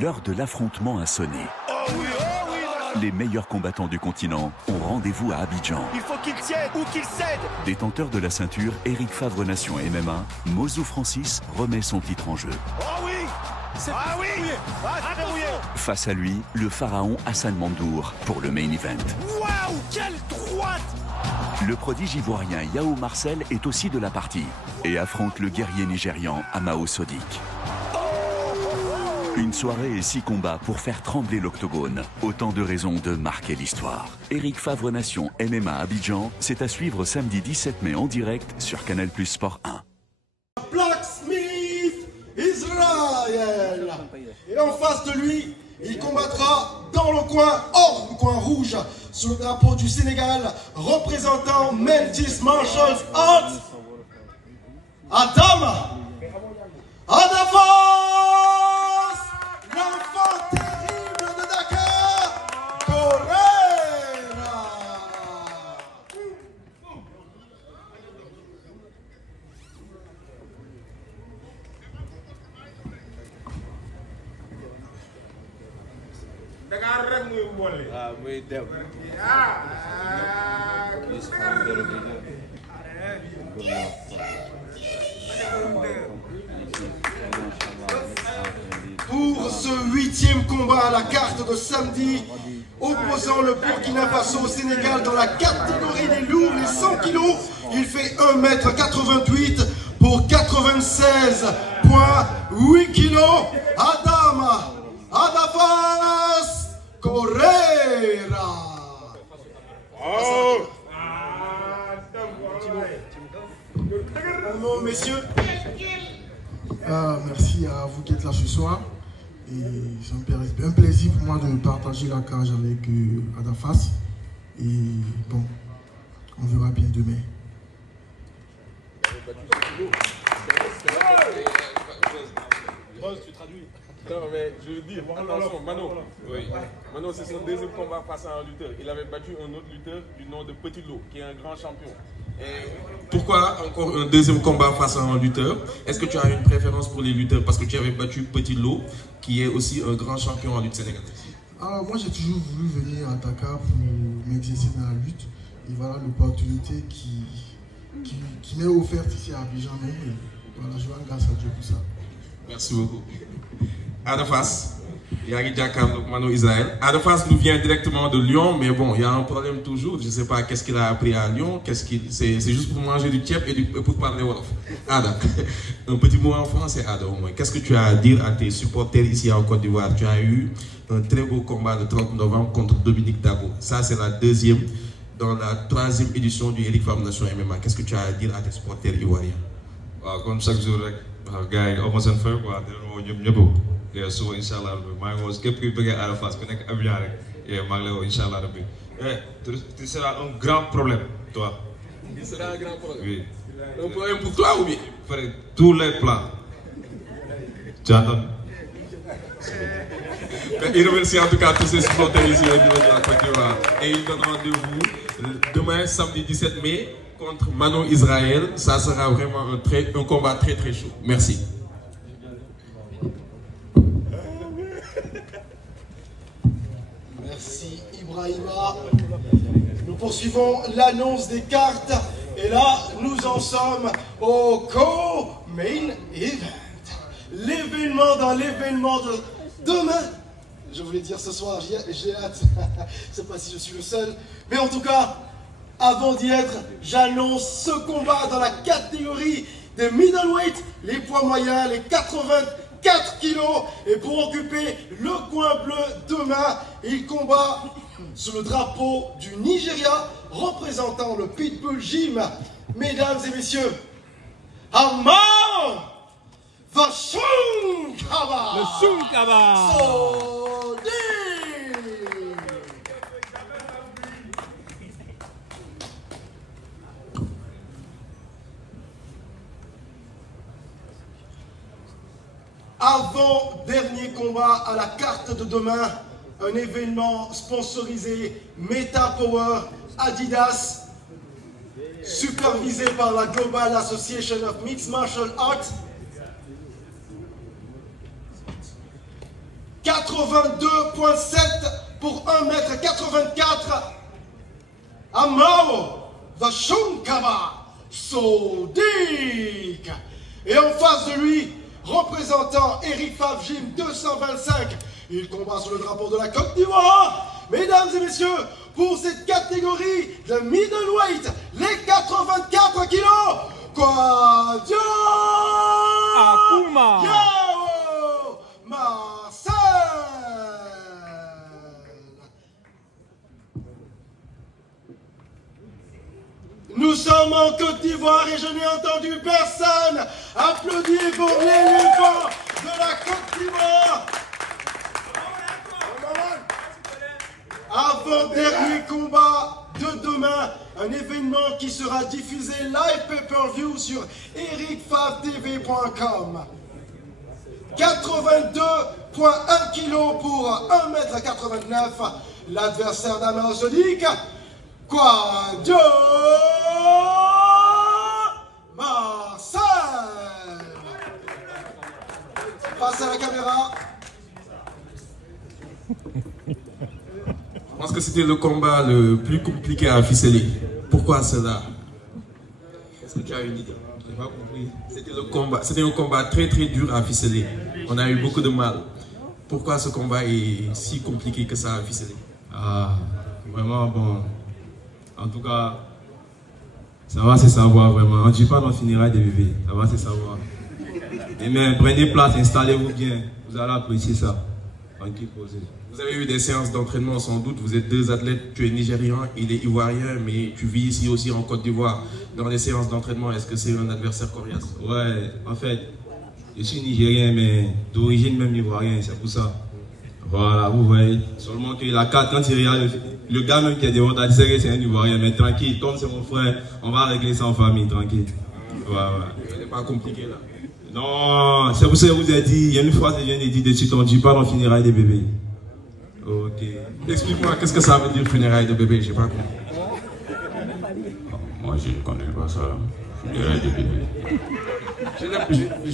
l'heure de l'affrontement a sonné. Les meilleurs combattants du continent ont rendez-vous à Abidjan. Il faut qu'il tienne ou qu'il cède. Détenteur de la ceinture, Eric Favre Nation MMA, Mozou Francis remet son titre en jeu. Oh oui. Ah oui. Attention. Face à lui, le pharaon Hassan Mandour pour le main event. Waouh, quelle droite! Le prodige ivoirien Yao Marcel est aussi de la partie et affronte le guerrier nigérian Amao Sodiq. Une soirée et 6 combats pour faire trembler l'octogone. Autant de raisons de marquer l'histoire. Eric Favre Nation MMA Abidjan, c'est à suivre samedi 17 mai en direct sur Canal+ Sport 1. Blacksmith Israël. Et en face de lui, il combattra dans le coin, hors du coin rouge, sous le drapeau du Sénégal, représentant Mentis Martial Arts, Adam Adafas, l'enfant terrible de Dakar, Correa. Dakar rek muy boole. Ah, muy dem. Pour ce 8e combat à la carte de samedi, opposant le Burkina Faso au Sénégal dans la catégorie des lourds, les 100 kilos, il fait 1m88 pour 96,8 kilos. Adam Adafas Correa. Bon, messieurs. Merci à vous qui êtes là ce soir. Et c'est un plaisir pour moi de partager la cage avec Adafas. Et bon, on verra bien demain. Tu traduis. Non, mais je veux dire, attention, Mano. Oui. Mano, c'est son deuxième combat face à un lutteur. Il avait battu un autre lutteur du nom de Petit Lo, qui est un grand champion. Et pourquoi encore un deuxième combat face à un lutteur? Est-ce que tu as une préférence pour les lutteurs? Parce que tu avais battu Petit Lo, qui est aussi un grand champion en lutte sénégalaise. Moi, j'ai toujours voulu venir à Dakar pour m'exercer dans la lutte. Et voilà l'opportunité qui m'est offerte ici à Abidjan. Et voilà, je rends grâce à Dieu pour ça. Merci beaucoup. Adafas, Yagi Jakar, Mano Israël. Adafas nous vient directement de Lyon, mais bon, il y a un problème toujours. Je ne sais pas qu'est-ce qu'il a appris à Lyon. C'est juste pour manger du tchèp et pour parler wolof. Ada, un petit mot en français, Ada, au moins. Qu'est-ce que tu as à dire à tes supporters ici en Côte d'Ivoire? Tu as eu un très beau combat le 30 novembre contre Dominique Dabo. Ça, c'est la deuxième dans la 3e édition du Eric Favre Nation MMA. Qu'est-ce que tu as à dire à tes supporters ivoiriens? Comme chaque jour, gars yi aw ma seen fay quoi di leen woo ñëpp suba incha allah rabbi maa ngi woo képp kuy bëggee Ada Fass ku nekk Abidjan rek maa ngi lay woo incha allah rabbi. Tu seras un grand problème, toi. Il sera un grand problème. Oui. Un problème pour toi ou bien? Faire tous les plans. Tu entends? Il remercie en tout cas tous ces supporters ici au niveau de la Côte d'Ivoire. Et il donne rendez-vous demain, samedi 17 mai, contre Mano Israël. Ça sera vraiment un combat très très chaud. Merci. Merci Ibrahima. Nous poursuivons l'annonce des cartes. Et là, nous en sommes au co-main event. L'événement dans l'événement de demain. Je voulais dire ce soir, j'ai hâte. Je ne sais pas si je suis le seul. Mais en tout cas, avant d'y être, j'annonce ce combat dans la catégorie des middleweight, les poids moyens, les 84 kilos. Et pour occuper le coin bleu demain, il combat sous le drapeau du Nigeria, représentant le Pitbull Gym. Mesdames et messieurs, Amar Vashunkaba. Le Sunkaba. Avant-dernier combat à la carte de demain, un événement sponsorisé Meta Power Adidas, supervisé par la Global Association of Mixed Martial Arts. 4 82,7 pour 1m84. Amao Vashunkava Sodik. Et en face de lui, représentant Eric Favre Gym 225, il combat sur le drapeau de la Côte d'Ivoire. Mesdames et messieurs, pour cette catégorie de middleweight, les 84 kilos, Kwadio Akuma Yao Marcel. Nous sommes en Côte d'Ivoire et je n'ai entendu personne applaudir pour l'éléphant de la Côte d'Ivoire. Avant-dernier combat de demain, un événement qui sera diffusé live pay-per-view sur ericfavtv.com. 82,1 kg pour 1m89, l'adversaire d'Amao Sodik, Kwadio Marcel. Face à la caméra. Je pense que c'était le combat le plus compliqué à ficeler. Pourquoi cela? Est-ce que tu as une idée? Je n'ai pas compris. C'était un combat très dur à ficeler. On a eu beaucoup de mal. Pourquoi ce combat est si compliqué que ça à ficeler? Ah, vraiment bon. En tout cas, ça va se savoir vraiment. On ne dit pas dans funérailles des bébés. Ça va se savoir. Et mais prenez place, installez-vous bien. Vous allez apprécier ça. Tranquille, posez. Vous avez eu des séances d'entraînement sans doute, vous êtes deux athlètes, tu es nigérian, il est ivoirien, mais tu vis ici aussi en Côte d'Ivoire. Dans les séances d'entraînement, est-ce que c'est un adversaire coriace? Ouais, en fait, je suis nigérien, mais d'origine même ivoirien, c'est pour ça. Voilà, vous voyez. Seulement que la carte, quand il regarde le gars même qui est devant, c'est un ivoirien, mais tranquille, comme c'est mon frère, on va régler ça en famille, tranquille. Voilà. Ce n'est pas compliqué là. Non, c'est pour ça que je vous ai dit, il y a une phrase que je viens de dire dessus, on ne dit pas dans funérailles des bébés. Ok. Explique-moi, qu'est-ce que ça veut dire funérailles de bébé? J'ai pas compris. Moi, je ne connais pas ça. Funérailles de bébé.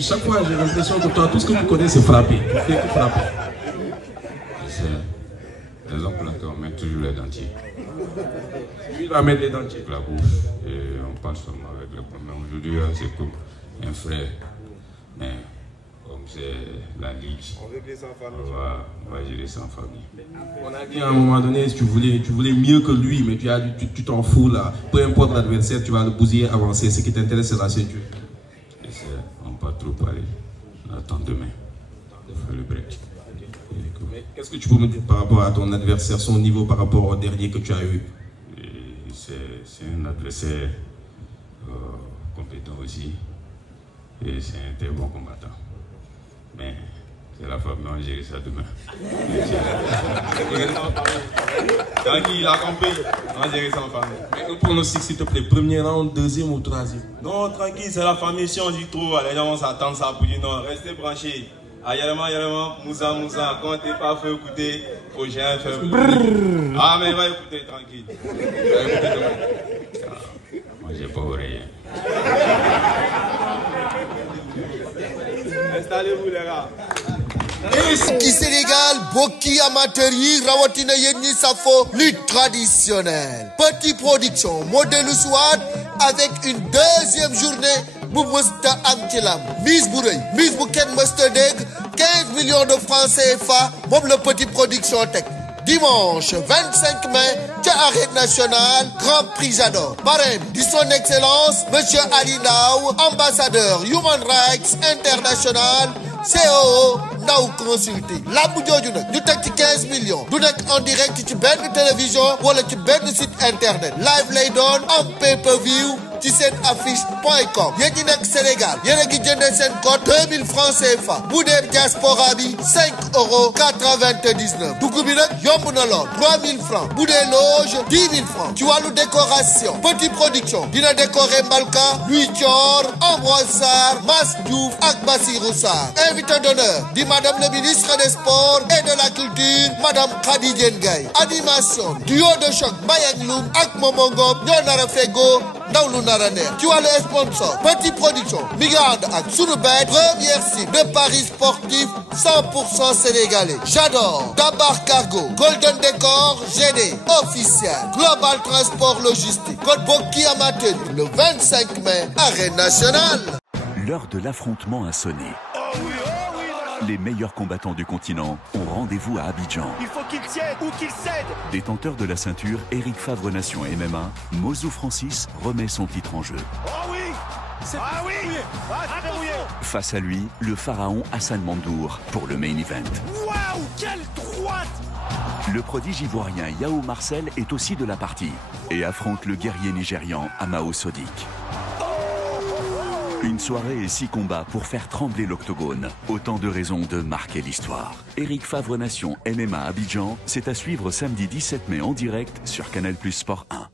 Chaque fois, j'ai l'impression que toi, tout ce que tu connais, c'est frapper. Tu fais que frapper. Je sais. Les hommes là, on met toujours les dentiers. Lui, il va mettre les dentiers. La bouche. Et on parle seulement avec le problème. Aujourd'hui, c'est comme un frère. Mais comme c'est la ligue, on va gérer ça en famille. On a dit à un moment donné, tu voulais mieux que lui, mais tu t'en fous là. Peu importe l'adversaire, tu vas le bousiller, avancer. Ce qui t'intéresse, c'est la ceinture. On ne va pas trop parler. On attend demain. On fait le break. Mais qu'est-ce que tu peux me dire par rapport à ton adversaire, son niveau par rapport au dernier que tu as eu? C'est un adversaire compétent aussi. Et c'est un très bon combattant. Mais c'est la famille, on va gérer ça demain. Tranquille, il a compris. On va gérer ça en famille. Mais un pronostic, s'il te plaît, premier round, deuxième ou troisième? Non, tranquille, c'est la famille. Si on dit trop, les gens vont s'attendre ça pour dire non, restez branchés. Ayalema, Moussa, quand t'es pas fait écouter, faut que j'ai un fait. Ah, mais va écouter, tranquille. Va écouter demain. Moi, j'ai pas oreille. Installez-vous, les gars. Qui Sénégal, Boki amateur yi rawatina yenni safo lutte traditionnelle. Petit production, modèle Swat avec une deuxième journée bu mësta am ci lamb. Mise bu reuy, mise bu kenn mësta dégg, 15 millions de francs CFA, moom le petit production teg. Dimanche 25 mai, ca Arène Nationale, Grand Prix Jador. Parrain de son excellence, Monsieur Ali Ndao, ambassadeur Human Rights International, COO Now Consulting. Lamb jooju nag ñu teg ci 15 millions. Du nekk en direct ci benn télévision wala ci benn site internet. Live lay doon en pay-per-view ci seen affiche.com. Yéen ñi nekk Sénégal yéen a ngi jëndee seen code 2000 francs CFA. Bu dee diaspora bi 5,99 €. Dugub bi nag yomb na lool 3000 francs. Bu dee loge 10 000 francs. Ci wàllu décoration Petit Production dina décorer Mbalka, Louis Thior, Ambroise Sarr, Mass Diouf ak Bassirou Sarr. Invité d'honneur di Madame le ministre des Sports et de la Culture, Madame Khady Ndiaye. Animation duo de choc Mbayang Loum ak Momo Ngom ñoo nar a fegoo ndaw lu nar a neex ci wàllu sponsor Petit Production mi ngi ànd ak Sunubet première site de paris sportif 100% sénégalais. J'adore Dabar Cargo Golden Décor GD officiel Global Transport Logistique code Bokki Amateur le 25 mai Arène Nationale. L'heure de l'affrontement a sonné. Les meilleurs combattants du continent ont rendez-vous à Abidjan. Il faut qu'il tienne ou qu'il cède. Détenteur de la ceinture, Eric Favre Nation MMA, Mozou Francis remet son titre en jeu. Oh oui. Ah oui. Attention. Face à lui, le pharaon Hassan Mandour pour le main event. Waouh, quelle droite. Le prodige ivoirien Yao Marcel est aussi de la partie et affronte le guerrier nigérian Amao Sodiq. Une soirée et 6 combats pour faire trembler l'octogone. Autant de raisons de marquer l'histoire. Eric Favre Nation MMA Abidjan, c'est à suivre samedi 17 mai en direct sur Canal+ Sport 1.